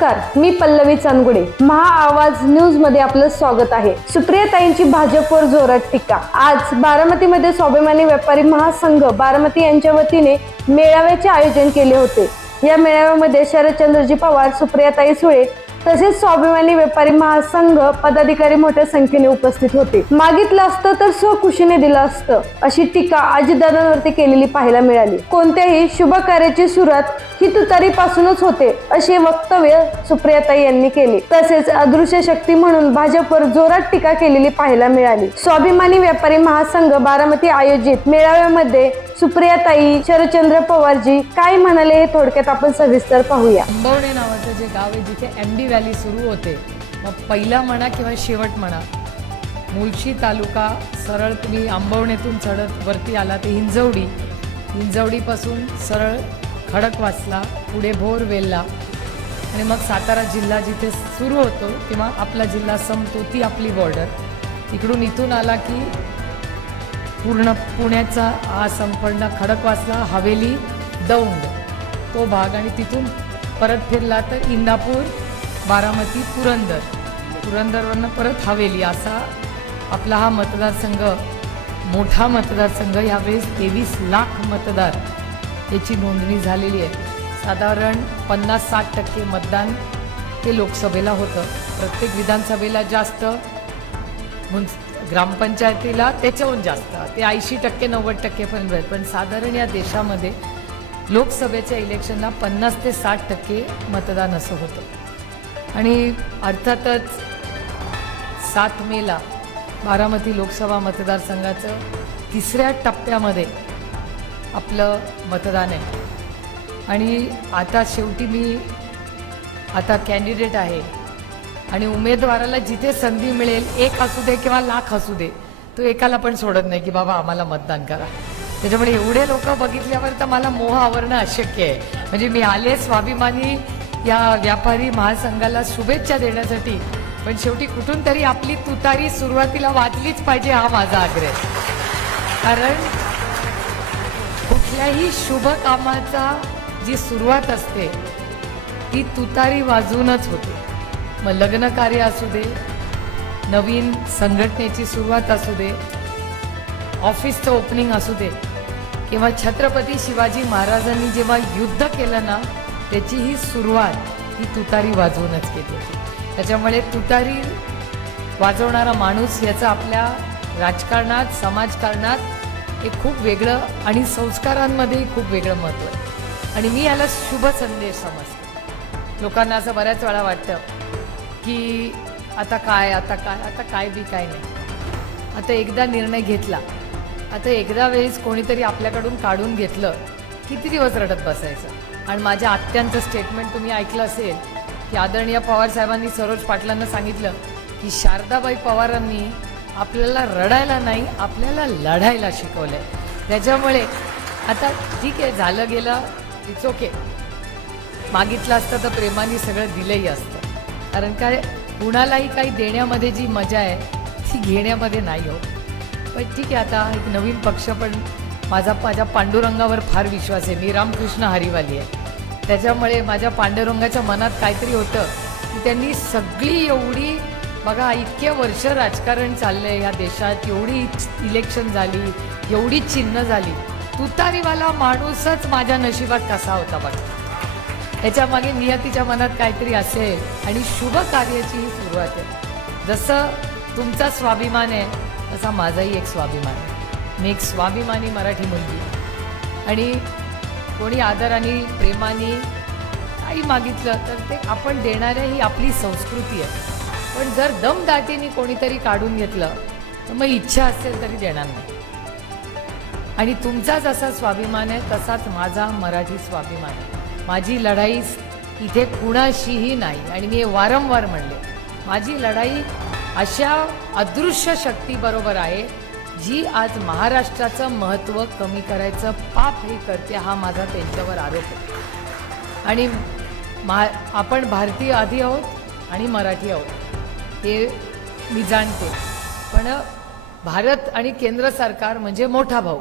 नमस्कार, मी पल्लवी चांदगुडे. महाआवाज न्यूज मध्ये आपलं स्वागत आहे. सुप्रियाताईंची भाजपवर जोरात टीका. आज बारामतीमध्ये स्वाभिमानी व्यापारी महासंघ बारामती यांच्या वतीने मेळाव्याचे आयोजन केले होते. या मेळाव्यामध्ये शरदचंद्रजी पवार, सुप्रियाताई सुळे तसेच स्वाभिमानी व्यापारी महासंघ पदाधिकारी मोठ्या संख्येने उपस्थित होते. मागितलं असतं तर स्वखुशीने दिलं असतं अशी टीका अजितदादांवरती केलेली पाहायला मिळाली. कोणत्याही शुभ कार्याची सुरुवात ही तुतारीपासूनच होते असे वक्तव्य सुप्रियाताई यांनी केले. तसेच अदृश्य शक्ती म्हणून भाजपवर जोरात टीका केलेली पाहायला मिळाली. स्वाभिमानी व्यापारी महासंघ बारामती आयोजित मेळाव्यामध्ये सुप्रियाताई, शरदचंद्र पवारजी काय म्हणाले हे थोडक्यात आपण सविस्तर पाहूया. आंबवणे नावाचं जे गाव आहे जिथे MD व्हॅली सुरू होते, मग पहिला म्हणा किंवा शेवट म्हणा, मुळशी तालुका सरळ तुम्ही आंबवणेतून चढत वरती आला ते हिंजवडीपासून सरळ खडकवासला, पुढे भोरवेलला आणि मग सातारा जिल्हा जिथे सुरू होतो किंवा आपला जिल्हा संपतो ती आपली बॉर्डर. इथून आला की पूर्ण पुण्याचा हा संपूर्ण खडकवासला, हवेली, दौंड तो भाग आणि तिथून परत फिरला तर इंदापूर, बारामती, पुरंदरवरनं परत हवेली असा आपला हा मतदारसंघ, मोठा मतदारसंघ. यावेळेस 23 लाख मतदार याची नोंदणी झालेली आहे. साधारण 50-60% मतदान ते लोकसभेला होतं. प्रत्येक विधानसभेला जास्त, ग्रामपंचायतीला त्याच्याहून जास्त, ते 80%-90% पर्यंत. पण साधारण या देशामध्ये लोकसभेच्या इलेक्शनला 50 ते 60% मतदान असं होतं. आणि अर्थातच 7 मेला बारामती लोकसभा मतदारसंघाचं 3ऱ्या टप्प्यामध्ये आपलं मतदान आहे. आणि आता शेवटी मी आता कॅन्डिडेट आहे आणि उमेदवाराला जिथे संधी मिळेल, 1 असू दे किंवा लाख असू दे, तो एकाला पण सोडत नाही की बाबा आम्हाला मतदान करा. त्याच्यामुळे एवढे लोक बघितल्यावर तर मला मोह आवरणं अशक्य आहे. म्हणजे मी आले स्वाभिमानी या व्यापारी महासंघाला शुभेच्छा देण्यासाठी, पण शेवटी कुठून तरी आपली तुतारी सुरुवातीला वाजलीच पाहिजे हा माझा आग्रह. कारण कुठल्याही शुभ कामाचा जी सुरुवात असते ती तुतारी वाजूनच होते. मग लग्न कार्य असू दे, नवीन संघटनेची सुरुवात असू दे, ऑफिसचं ओपनिंग असू दे, किंवा छत्रपती शिवाजी महाराजांनी जेव्हा युद्ध केलं ना त्याची ही सुरुवात ही तुतारी वाजवूनच केली होती. त्याच्यामुळे तुतारी वाजवणारा माणूस याचं आपल्या राजकारणात, समाजकारणात एक खूप वेगळं आणि संस्कारांमध्येही खूप वेगळं महत्त्व आहे. आणि मी याला शुभ संदेश समजते. लोकांना असं बऱ्याच वेळा वाटतं की आता काय बी काय नाही. आता एकदा निर्णय घेतला, आता एकदा वेळेस कोणीतरी आपल्याकडून काढून घेतलं, किती दिवस रडत बसायचं. आणि माझ्या आत्यांचं स्टेटमेंट तुम्ही ऐकलं असेल की आदरणीय पवार साहेबांनी सरोज पाटलांना सांगितलं की शारदाबाई पवारांनी आपल्याला रडायला नाही, आपल्याला लढायला शिकवलं आहे. त्याच्यामुळे आता ठीक आहे, झालं गेलं, इट्स ओके. मागितलं असतं तर प्रेमाने सगळं दिलंही असतं. कारण काय, कुणालाही काही देण्यामध्ये जी मजा आहे ती घेण्यामध्ये नाही हो. पण ठीक आहे, आता एक नवीन पक्ष, पण माझ्या पांडुरंगावर फार विश्वास आहे. मी रामकृष्ण हरिवाली आहे. त्याच्यामुळे माझ्या पांडुरंगाच्या मनात काहीतरी होतं की त्यांनी सगळी एवढी, बघा इतके वर्ष राजकारण चाललं आहे या देशात, एवढी इलेक्शन झाली, एवढी चिन्ह झाली, तुतारीवाला माणूसच माझ्या नशिबात कसा होता बघा. त्याच्यामागे नियतीच्या मनात काहीतरी असेल आणि शुभ कार्याची ही सुरुवात आहे. जसं तुमचा स्वाभिमान आहे तसा माझाही एक स्वाभिमान आहे. मी एक स्वाभिमानी मराठी मुलगी. आणि कोणी आदराने, प्रेमाने काही मागितलं तर ते आपण देणाऱ्या ही आपली संस्कृती आहे. पण जर दमदाटीने कोणीतरी काढून घेतलं तर मग इच्छा असेल तरी देणार नाही. आणि तुमचा जसा स्वाभिमान आहे तसाच माझा मराठी स्वाभिमान आहे. माझी लढाई इथे कुणाशीही नाही. आणि मी वारंवार म्हणले, माझी लढाई अशा अदृश्य शक्तीबरोबर आहे जी आज महाराष्ट्राचं महत्त्व कमी करायचं पाप हे करते. हा माझा त्यांच्यावर आरोप आहे. आणि आपण भारतीय आधी आहोत आणि मराठी आहोत हे मी जाणते. पण भारत आणि केंद्र सरकार म्हणजे मोठा भाऊ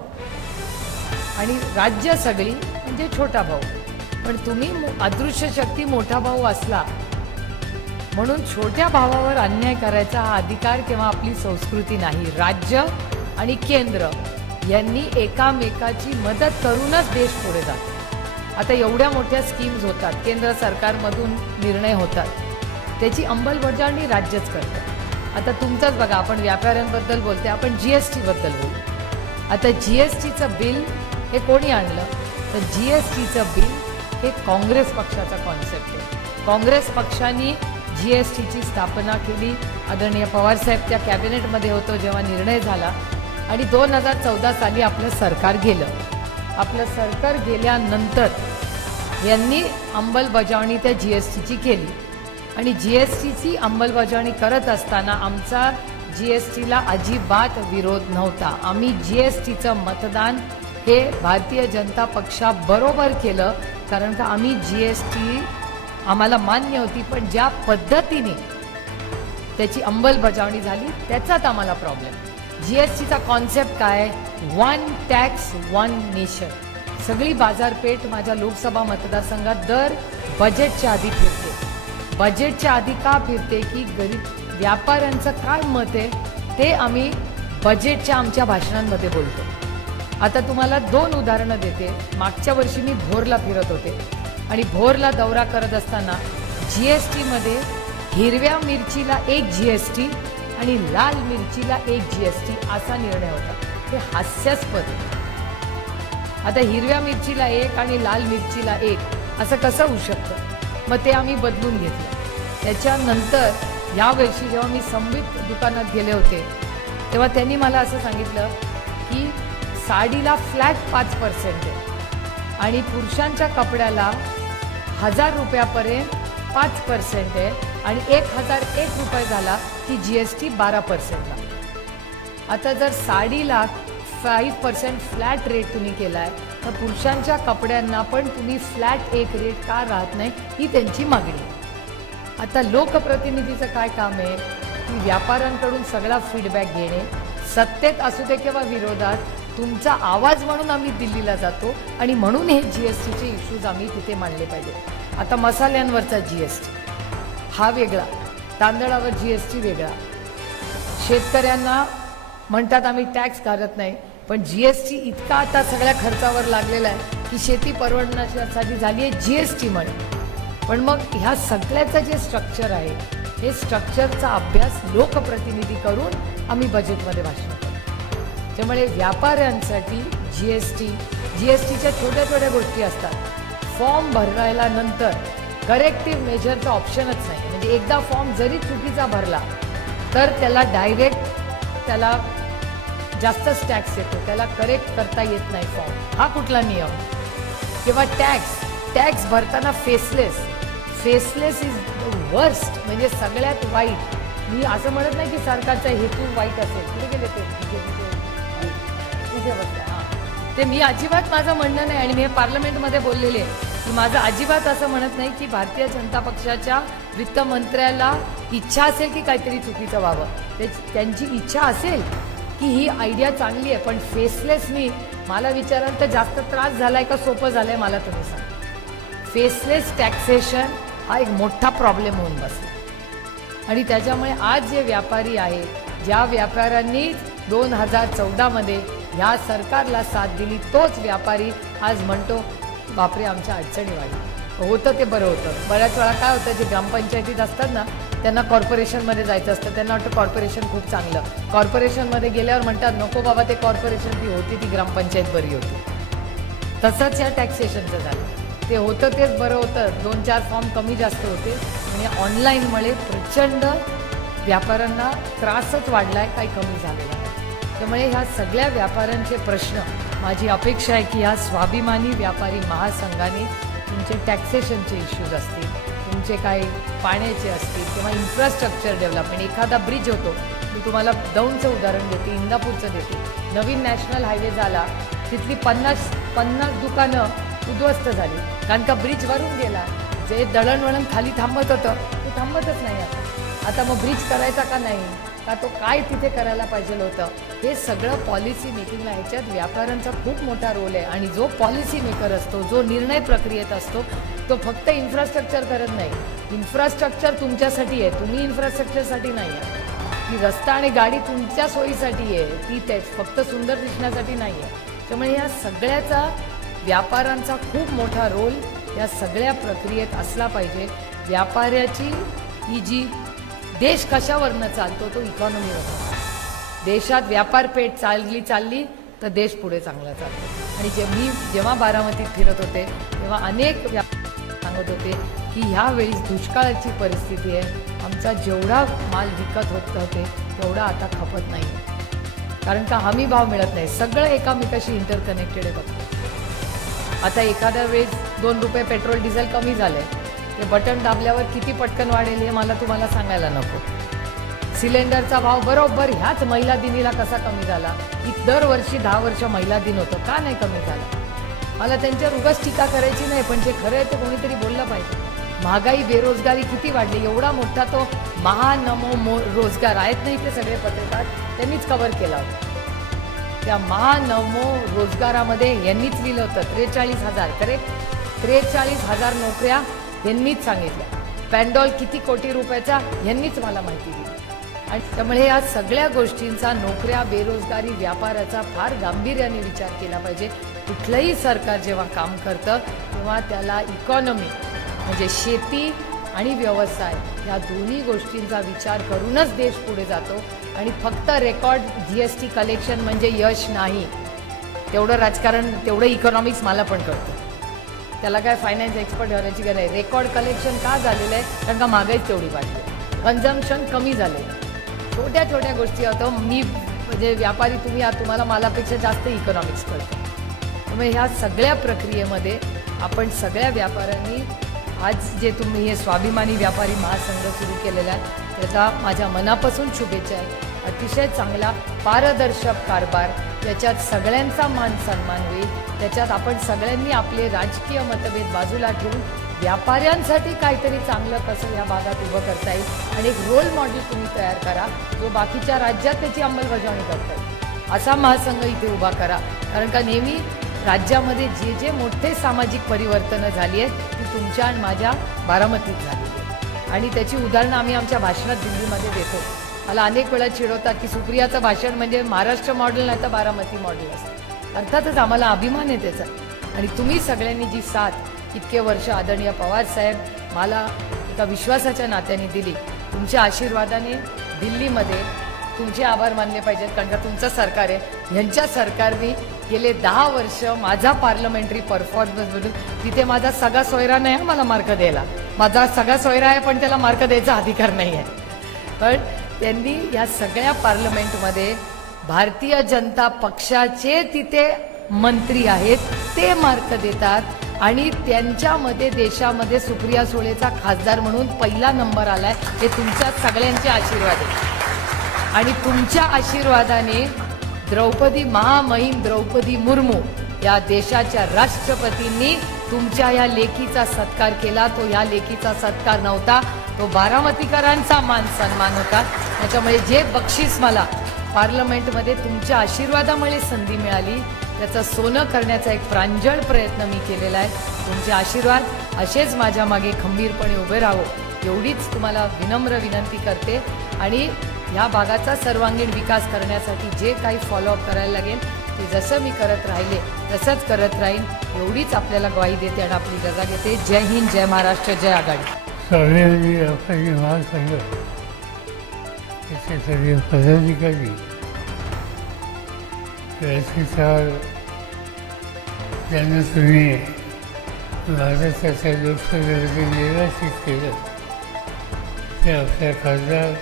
आणि राज्य सगळी म्हणजे छोटा भाऊ. पण तुम्ही अदृश्य शक्ती मोठा भाऊ असला म्हणून छोट्या भावावर अन्याय करायचा हा अधिकार किंवा आपली संस्कृती नाही. राज्य आणि केंद्र यांनी एकामेकाची मदत करूनच देश पुढे जातो. आता एवढ्या मोठ्या स्कीम्स होतात, केंद्र सरकारमधून निर्णय होतात, त्याची अंमलबजावणी राज्यच करतं. आता तुमचंच बघा, आपण व्यापाऱ्यांबद्दल बोलते, आपण GST बद्दल बोलू. आता GSTचं बिल हे कोणी आणलं? तर GSTचं बिल हे काँग्रेस पक्षाचा कॉन्सेप्ट आहे. काँग्रेस पक्षाने GSTची स्थापना केली. आदरणीय पवारसाहेब त्या कॅबिनेटमध्ये होतो जेव्हा निर्णय झाला, आणि 2014 साली आपलं सरकार गेलं. आपलं सरकार गेल्यानंतर यांनी अंमलबजावणी त्या GSTची केली, आणि GSTची अंमलबजावणी करत असताना आमचा GSTला अजिबात विरोध नव्हता. आम्ही GSTचं मतदान हे भारतीय जनता पक्षाबरोबर केलं, कारण का आम्ही GST आम्हाला मान्य होती, पण ज्या पद्धतीने त्याची अंमलबजावणी झाली त्याचाच आम्हाला प्रॉब्लेम. GSTचा कॉन्सेप्ट काय? One tax one nation. सगळी बाजारपेठ माझ्या लोकसभा मतदारसंघात दर बजेटच्या आधी फिरते. बजेटच्या आधी का फिरते? की गरीब व्यापाऱ्यांचं काय मत आहे ते आम्ही बजेटच्या आमच्या भाषणांमध्ये बोलतो. आता तुम्हाला 2 उदाहरणं देते. मागच्या वर्षी मी भोरला फिरत होते, आणि भोरला दौरा करत असताना GSTमध्ये हिरव्या मिरचीला 1 GST आणि लाल मिरचीला 1 GST असा निर्णय होता. हे हास्यास्पद. आता हिरव्या मिरचीला 1 आणि लाल मिरचीला 1 असं कसं होऊ शकतं? मग ते आम्ही बदलून घेतलं. त्याच्यानंतर यावर्षी जेव्हा मी संबित दुकानात गेले होते, तेव्हा त्यांनी मला असं सांगितलं की साडीला फ्लॅट 5% आहे, आणि पुरुषांच्या कपड्याला 1000 रुपयापर्यंत 5% आहे, आणि 1001 रुपये झाला की GST 12%ला. आता जर साडीला 5% फ्लॅट रेट तुम्ही केला आहे, तर पुरुषांच्या कपड्यांना पण तुम्ही फ्लॅट 1 रेट का राहत नाही, ही त्यांची मागणी. आता लोकप्रतिनिधीचं काय काम आहे? की व्यापाऱ्यांकडून सगळा फीडबॅक घेणे, सत्तेत असू दे किंवा विरोधात, तुमचा आवाज म्हणून आम्ही दिल्लीला जातो, आणि म्हणून हे GSTचे इश्यूज आम्ही तिथे मांडले पाहिजे. आता मसाल्यांवरचा GST हा वेगळा, तांदळावर GST वेगळा. शेतकऱ्यांना म्हणतात आम्ही टॅक्स काढत नाही, पण GST इतका आता सगळ्या खर्चावर लागलेला आहे की शेती परवडण्यासाठी झाली आहे GST म्हणे. पण मग ह्या सगळ्याचं जे स्ट्रक्चर आहे, हे स्ट्रक्चरचा अभ्यास लोकप्रतिनिधी करून आम्ही बजेटमध्ये भाषण करतो. त्यामुळे व्यापाऱ्यांसाठी GSTच्या छोट्या छोट्या गोष्टी असतात. फॉर्म भरायला नंतर करेक्टिव्ह मेजरचा ऑप्शनच नाही. म्हणजे एकदा फॉर्म जरी चुकीचा भरला तर त्याला डायरेक्ट त्याला जास्तच टॅक्स येतो, त्याला करेक्ट करता येत नाही फॉर्म. हा कुठला नियम? किंवा टॅक्स भरताना फेसलेस इज द वर्स्ट, म्हणजे सगळ्यात वाईट. मी असं म्हणत नाही की सरकारचा हेतू वाईट असेल. कुठे गेले ते ते मी अजिबात माझं म्हणणं नाही, आणि मी हे पार्लमेंटमध्ये बोललेले आहे की माझं अजिबात असं म्हणत नाही की भारतीय जनता पक्षाच्या वित्तमंत्र्याला इच्छा असेल की काहीतरी चुकीचं व्हावं. त्यांची इच्छा असेल की ही आयडिया चांगली आहे, पण फेसलेसनी मला विचाराल तर जास्त त्रास झालाय का सोपं झालंय मला तुम्ही सांगा. फेसलेस टॅक्सेशन हा एक मोठा प्रॉब्लेम होऊन बसला, आणि त्याच्यामुळे आज जे व्यापारी आहे, ज्या व्यापाऱ्यांनी 2014मध्ये ह्या सरकारला साथ दिली, तोच व्यापारी आज म्हणतो बापरे आमच्या अडचणी वाढली. होतं ते बरं होतं. बऱ्याच वेळा काय होतं, जे ग्रामपंचायतीत असतात ना, त्यांना कॉर्पोरेशनमध्ये जायचं असतं. त्यांना वाटतं कॉर्पोरेशन खूप चांगलं. कॉर्पोरेशनमध्ये गेल्यावर म्हणतात नको बाबा, ते कॉर्पोरेशन ती होती, ती ग्रामपंचायत बरी होती. तसंच या टॅक्सेशनचं झालं. ते होतं तेच बरं होतं. 2-4 फॉर्म कमी जास्त होते, आणि ऑनलाईनमुळे प्रचंड व्यापाऱ्यांना त्रासच वाढला आहे, काही कमी झालेला आहे. त्यामुळे ह्या सगळ्या व्यापाऱ्यांचे प्रश्न, माझी अपेक्षा आहे की ह्या स्वाभिमानी व्यापारी महासंघाने तुमचे टॅक्सेशनचे इश्यूज असतील, तुमचे काही पाण्याचे असतील, किंवा इन्फ्रास्ट्रक्चर डेव्हलपमेंट, एखादा ब्रिज होतो. मी तुम्हाला दौंडचं उदाहरण देते, इंदापूरचं देते. नवीन नॅशनल हायवे झाला, तिथली 50 दुकानं उद्ध्वस्त झाली, कारण का ब्रिज वरून गेला. जे दळणवळण खाली थांबत होतं ते थांबतच नाही आता. मग ब्रिज करायचा का नाही? का तो काय तिथे करायला पाहिजे होतं, हे सगळं पॉलिसी मेकिंगला ह्याच्यात व्यापाऱ्यांचा खूप मोठा रोल आहे. आणि जो पॉलिसी मेकर असतो, जो निर्णय प्रक्रियेत असतो, तो फक्त इन्फ्रास्ट्रक्चर करत नाही. इन्फ्रास्ट्रक्चर तुमच्यासाठी आहे, तुम्ही इन्फ्रास्ट्रक्चरसाठी नाही आहे. ती रस्ता आणि गाडी तुमच्या सोयीसाठी आहे, ती तेच फक्त सुंदर दिसण्यासाठी नाही आहे. त्यामुळे या सगळ्याचा व्यापाऱ्यांचा खूप मोठा रोल या सगळ्या प्रक्रियेत असला पाहिजे. व्यापाऱ्याची ही जी देश कशावरनं चालतो तो इकॉनॉमीवर. देशात व्यापारपेठ चालली तर देश पुढे चांगला चालतो. आणि जेव्हा बारामतीत फिरत होते तेव्हा अनेक सांगत होते की ह्यावेळी दुष्काळाची परिस्थिती आहे, आमचा जेवढा माल विकत होत होते तेवढा आता खपत नाही, कारण का हमी भाव मिळत नाही. सगळं एकामेकाशी इंटरकनेक्टेड आहे. बघतो आता एखाद्या वेळेस 2 रुपये पेट्रोल डिझेल कमी झालंय, ते बटन दाबल्यावर किती पटकन वाढेल हे मला तुम्हाला सांगायला नको. सिलेंडरचा भाव बरोबर ह्याच महिला दिनीला कसा कमी झाला, की दरवर्षी 10 वर्ष महिला दिन होतं, का नाही कमी झाला. मला त्यांच्यावर उगाच टीका करायची नाही, पण जे खरं आहे ते कोणीतरी बोललं पाहिजे. महागाई बेरोजगारी किती वाढली, एवढा मोठा तो महानमो रोजगार आहेत नाही ते सगळे पत्रकार त्यांनीच कव्हर केला होता. त्या महानमो रोजगारामध्ये यांनीच लिहिलं होतं 43,000 करेक्ट 43,000 नोकऱ्या यांनीच सांगितल्या. पॅन्डॉल किती कोटी रुपयाचा यांनीच मला माहिती दिली. आणि त्यामुळे या सगळ्या गोष्टींचा नोकऱ्या बेरोजगारी व्यापाराचा फार गांभीर्याने विचार केला पाहिजे. कुठलंही सरकार जेव्हा काम करतं तेव्हा त्याला इकॉनॉमी म्हणजे शेती आणि व्यवसाय या दोन्ही गोष्टींचा विचार करूनच देश पुढे जातो. आणि फक्त रेकॉर्ड GST कलेक्शन म्हणजे यश नाही. तेवढं राजकारण तेवढं इकॉनॉमिक्स मला पण कळतं, त्याला काय फायनान्स एक्सपर्ट होण्याची गरज आहे. रेकॉर्ड कलेक्शन का झालेलं आहे, कारण का महागाईच तेवढी वाढली, कन्झम्पशन कमी झाले. छोट्या छोट्या गोष्टी होतं. मी म्हणजे व्यापारी तुम्ही आहात, तुम्हाला मालापेक्षा जास्त इकॉनॉमिक्स कळतं. त्यामुळे ह्या सगळ्या प्रक्रियेमध्ये आपण सगळ्या व्यापाऱ्यांनी आज जे तुम्ही हे स्वाभिमानी व्यापारी महासंघ सुरू केलेला आहे त्याचा माझ्या मनापासून शुभेच्छा आहे. अतिशय चांगला पारदर्शक कारभार, त्याच्यात सगळ्यांचा मान सन्मान होईल, त्याच्यात आपण सगळ्यांनी आपले राजकीय मतभेद बाजूला ठेवून व्यापाऱ्यांसाठी काहीतरी चांगलं कसं या भागात उभं करता येईल आणि एक रोल मॉडेल तुम्ही तयार करा जो बाकीच्या राज्यात त्याची अंमलबजावणी करता येईल. असा महासंघ इथे उभा करा, कारण का नेहमी राज्यामध्ये जे जे मोठे सामाजिक परिवर्तनं झाली आहेत ती तुमच्या आणि माझ्या बारामतीत झाली आहेत. आणि त्याची उदाहरणं आम्ही आमच्या भाषणात दिल्लीमध्ये देतो. मला अनेक वेळा चिडवतात की सुप्रियाचं भाषण म्हणजे महाराष्ट्र मॉडेल नाही तर बारामती मॉडेल असतं. अर्थातच आम्हाला अभिमान आहे त्याचा. आणि तुम्ही सगळ्यांनी जी साथ इतके वर्ष आदरणीय पवारसाहेब मला एका विश्वासाच्या नात्याने दिली, तुमच्या आशीर्वादाने दिल्लीमध्ये तुमचे आभार मानले पाहिजेत, कारण का तुमचं सरकार आहे. यांच्या सरकारने गेले 10 वर्ष माझा पार्लमेंटरी परफॉर्मन्स बघून तिथे माझा सगळा सोयरा नाही आहे मला मार्क द्यायला. माझा सगळा सोयरा आहे पण त्याला मार्क द्यायचा अधिकार नाही आहे. पण त्यांनी या सगळ्या पार्लमेंटमध्ये भारतीय जनता पक्षाचे तिथे मंत्री आहेत ते मार्क देतात आणि त्यांच्यामध्ये देशामध्ये सुप्रिया सुळेचा खासदार म्हणून पहिला नंबर आलाय. हे तुमच्या सगळ्यांचे आशीर्वाद आहे. आणि तुमच्या आशीर्वादाने महामहिम द्रौपदी मुर्मू या देशाच्या राष्ट्रपतींनी तुमच्या या लेखीचा सत्कार केला. तो या लेखीचा सत्कार नव्हता, तो बारामतीकरांचा मान सन्मान होता. त्याच्यामुळे जे बक्षीस मला पार्लमेंटमध्ये तुमच्या आशीर्वादामुळे संधी मिळाली त्याचं सोनं करण्याचा एक प्रांजळ प्रयत्न मी केलेला आहे. तुमचे आशीर्वाद असेच माझ्या मागे खंबीरपणे उभे राहो एवढीच तुम्हाला विनम्र विनंती करते. आणि ह्या भागाचा सर्वांगीण विकास करण्यासाठी जे काही फॉलोअप करायला लागेल ते जसं मी करत राहिले तसंच करत राहीन एवढीच आपल्याला ग्वाही देते आणि आपली रजा घेते. जय हिंद, जय महाराष्ट्र, जय आघाडी. स्वाभिमानी व्यापारी महासंघ त्याचे सगळे पदाधिकारी व्यासपीठावर ज्यांना तुम्ही भारताच्या लोकसभेमध्ये निर्वाचित केलं ते आपल्या खासदार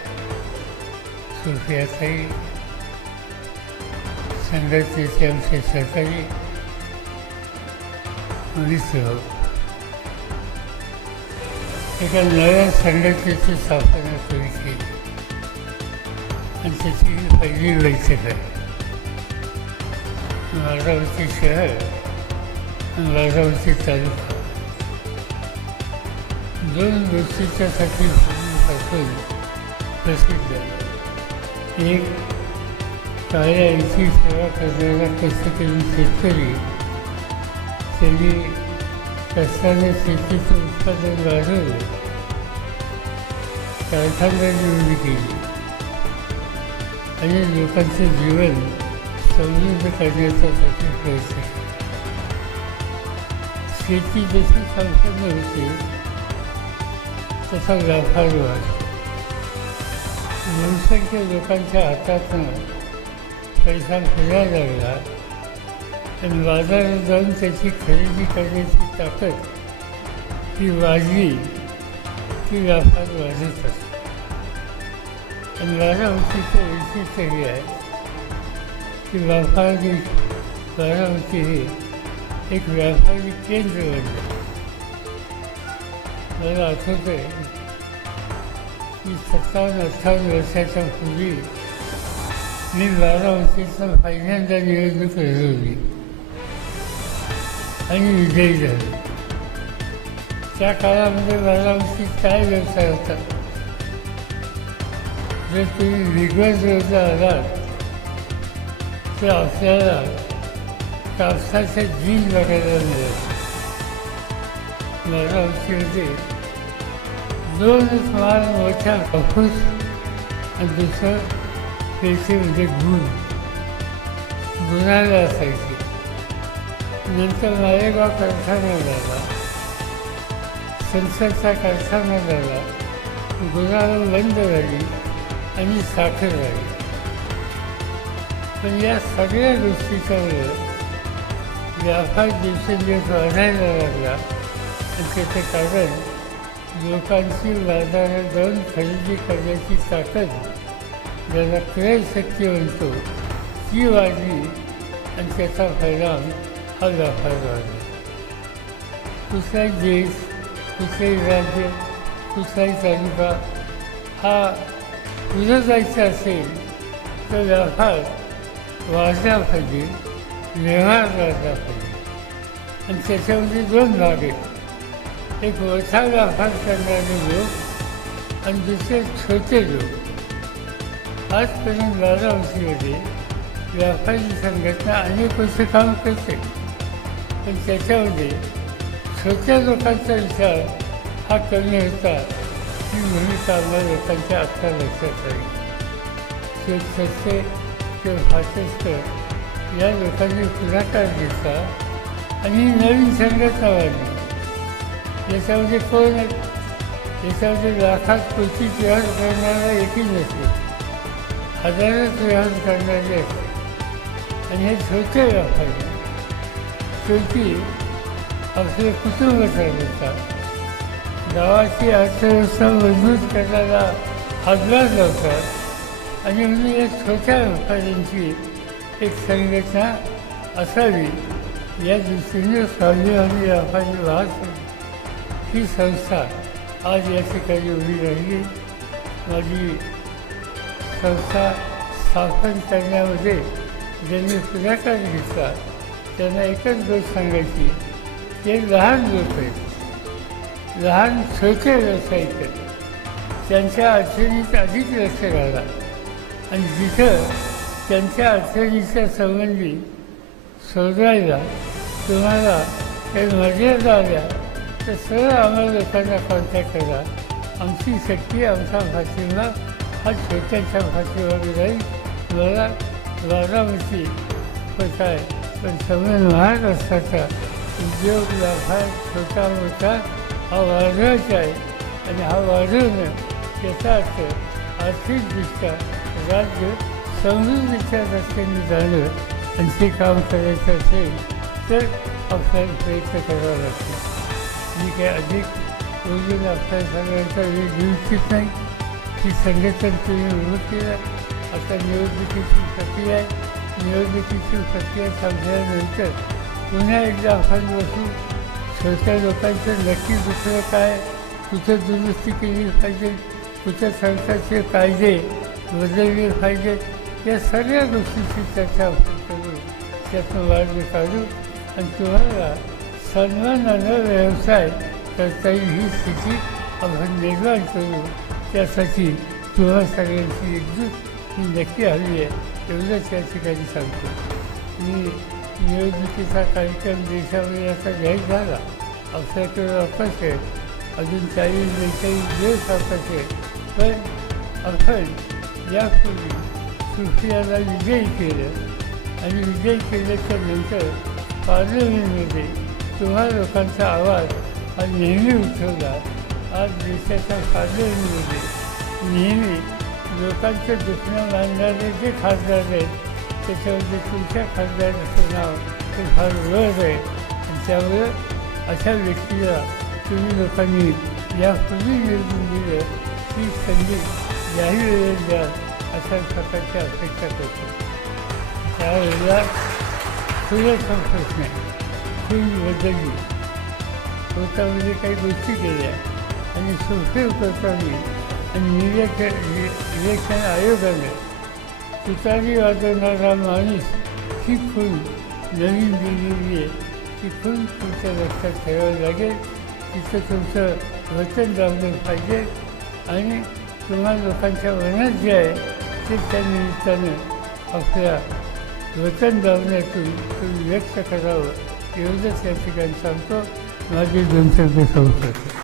सुप्रियाताई, संघटनेचे आमचे सहकारी मुलीसह एका नव्या संघटनेची स्थापना सुरू केली आणि त्याची पहिली बैठक आहे. बारामती शहर आणि बारामती तालुका दोन गोष्टीच्यासाठी पूर्वीपासून प्रसिद्ध आहे. एक काळ्या आईची सेवा करणारा कष्टकरी शेतकरी त्यांनी कष्टाने शेतीचं उत्पादन वाढवलं, कारखानदारी निर्मिती केली आणि लोकांचं जीवन समृद्ध करण्यासाठी प्रयत्न केला. शेती जशी संपन्न होते तसा व्यापार वाढतो. बहुसंख्य लोकांच्या हातातून पैसा फिरायला लागला आणि बाजारात जाऊन त्याची खरेदी करण्याची ताकद ती वाढली की व्यापार वाढत असतो. आणि बारामतीचं वैशिष्ट्य हे आहे की बारामती हे एक व्यापारी केंद्र बनलं. मला आठवतं आहे की 57-58 वर्षाच्या पूर्वी मी बारामतीचं पहिल्यांदा निवडणूक लढवली आणि विजयी झालो. त्या काळामध्ये बारामतीत काय व्यवसाय होता? जर तुम्ही विगवजवळचा आलात तर आपल्याला कापसाच्या जीन बघायला मिळत. बारामतीमध्ये दोनच माल मोठ्या कापूस आणि दुसरं पेशीमध्ये गुणाला असायचे. नंतर मालेगाव कारखाना झाला, संसदचा कारखाना झाला, गुणाला बंद झाली आणि साखर झाली. पण या सगळ्या गोष्टीच्या वेळेस व्यापार दिवसेंदिवस वाढायला लागला आणि त्याचं कारण लोकांची बाजारात जाऊन खरेदी करण्याची ताकद, ज्याला क्रय शक्ती म्हणतो, ती वाढली आणि त्याचा परिणाम हा व्यापार वाढला. कुठलाही देश, कुठलंही राज्य, कुठलाही तालुका हा पुढं जायचा असेल तर व्यापार वाढला पाहिजे, व्यवहार वाढला पाहिजे. आणि त्याच्यामध्ये दोन भाग आहेत. एक मोठा व्यापार करणारे लोक आणि दुसरे छोटे लोक. आजपर्यंत बारामतीमध्ये व्यापारी संघटना अनेक वर्ष काम करते, पण त्याच्यामध्ये छोट्या लोकांचा विचार हा कमी होता. ही भूमिका आम्हाला लोकांच्या आत्ता लक्षात आली. ते सस्ते किंवा फाटस्कर या लोकांनी पुढाकार घेतला आणि नवीन संघटना वाढली. याच्यामध्ये कोण आहे? याच्यामध्ये लाखात कोटी व्यवहार करणारा एकही नसते, हजारात व्यवहार करणारे असते. आणि हे छोटे व्यापारी शेवटी आपले कुटुंब चालवतात, गावाची अर्थव्यवस्था मजबूत करण्याला हातभार लावतात. आणि म्हणून या छोट्या व्यापाऱ्यांची एक संघटना असावी या दृष्टीने स्वाभिमानी व्यापारी वाहतूक ही संस्था आज या ठिकाणी उभी राहिली. माझी संस्था स्थापन करण्यामध्ये ज्यांनी पुढाकार घेतला त्यांना एकच गोष्ट सांगायची, ते लहान लोक आहेत, लहान छोटे व्यावसायिक आहेत. त्यांच्या अडचणीत अधिक लक्ष घाला आणि जिथं त्यांच्या अडचणीच्या संबंधी सोडवायला तुम्हाला काही मर्यादा आल्या तर सरळ आम्हाला लोकांना कॉन्टॅक्ट करा. आमची शक्ती, आमचा पाठिंबा हा छोट्याच्या पाठीमागे राहील. मला बारामती होत आहे, पण समज महाराष्ट्राचा उद्योग व्यापार छोटा मोठा हा वाढवायचा आहे. आणि हा वाढवणं याचा अर्थ आर्थिकदृष्ट्या राज्य समृद्धीच्या रस्त्याने जाणं आणि ते काम करायचं असेल तर आपल्याला प्रयत्न करावा लागतो. मी काय अधिक बोलून आपल्या सगळ्यांचा वेळ घेऊ इच्छित नाही. ही संघटन तुम्ही उभं केलं. आता निवडणुकीची प्रक्रिया आहे. निवडणुकीची प्रक्रिया संपल्यानंतर पुन्हा एकदा आपण बसू. छोट्या लोकांचं नक्की दुसरं काय, कुठं दुरुस्ती केली पाहिजे, कुठं सरकारचे कायदे बदलले पाहिजेत, या सगळ्या गोष्टींची चर्चा आपण करू. त्यातून मार्ग काढू आणि तुम्हाला सन्मानानं व्यवसाय करता येईल ही स्थिती आपण निर्माण करू. त्यासाठी तुम्हा सगळ्यांची एकजूट ही नक्की हवी आहे एवढंच या ठिकाणी सांगतो. मी निवडणुकीचा कार्यक्रम देशामध्ये असा जाहीर झाला, अवसराकडे अवकाश आहे, अजून 40-42 दिवस अवकाश आहे. पण आपण यापूर्वी सुप्रियाला विजयी केलं आणि विजयी केल्याच्या नंतर पार्लमेंटमध्ये तुम्हा लोकांचा आवाज हा नेहमी उठवला. आज देशाच्या पार्लमेंटमध्ये नेहमी लोकांचे दुखणं मानणारे जे खासदार आहेत त्याच्यामध्ये तुमच्या खासदाराचं नाव हे फार ओळख आहे. आणि त्यामुळं अशा व्यक्तीला तुम्ही लोकांनी यापूर्वी निवडून दिलं ती संधी याही वेळेस द्याल अशा प्रकारची अपेक्षा करतो. त्यावेळेला थोडासा प्रश्न आहे, खून बदलली, स्वतःमध्ये काही गोष्टी केल्या आणि सोपे उतरताना आणि इलेक्शन आयोगानं तुतारी वाजवणारा माणूस ही खून नवीन दिलेली आहे. ती खून तुमच्या लक्षात ठेवावं लागेल. तिथं तुमचं वचन लावलं पाहिजे आणि तुम्हा लोकांच्या मनात जे आहे ते त्या निमित्तानं आपल्या वचन लावण्यातून तुम्ही व्यक्त करावं एवढंच या ठिकाणी सांगतो. माझे 2 शब्द संपतात.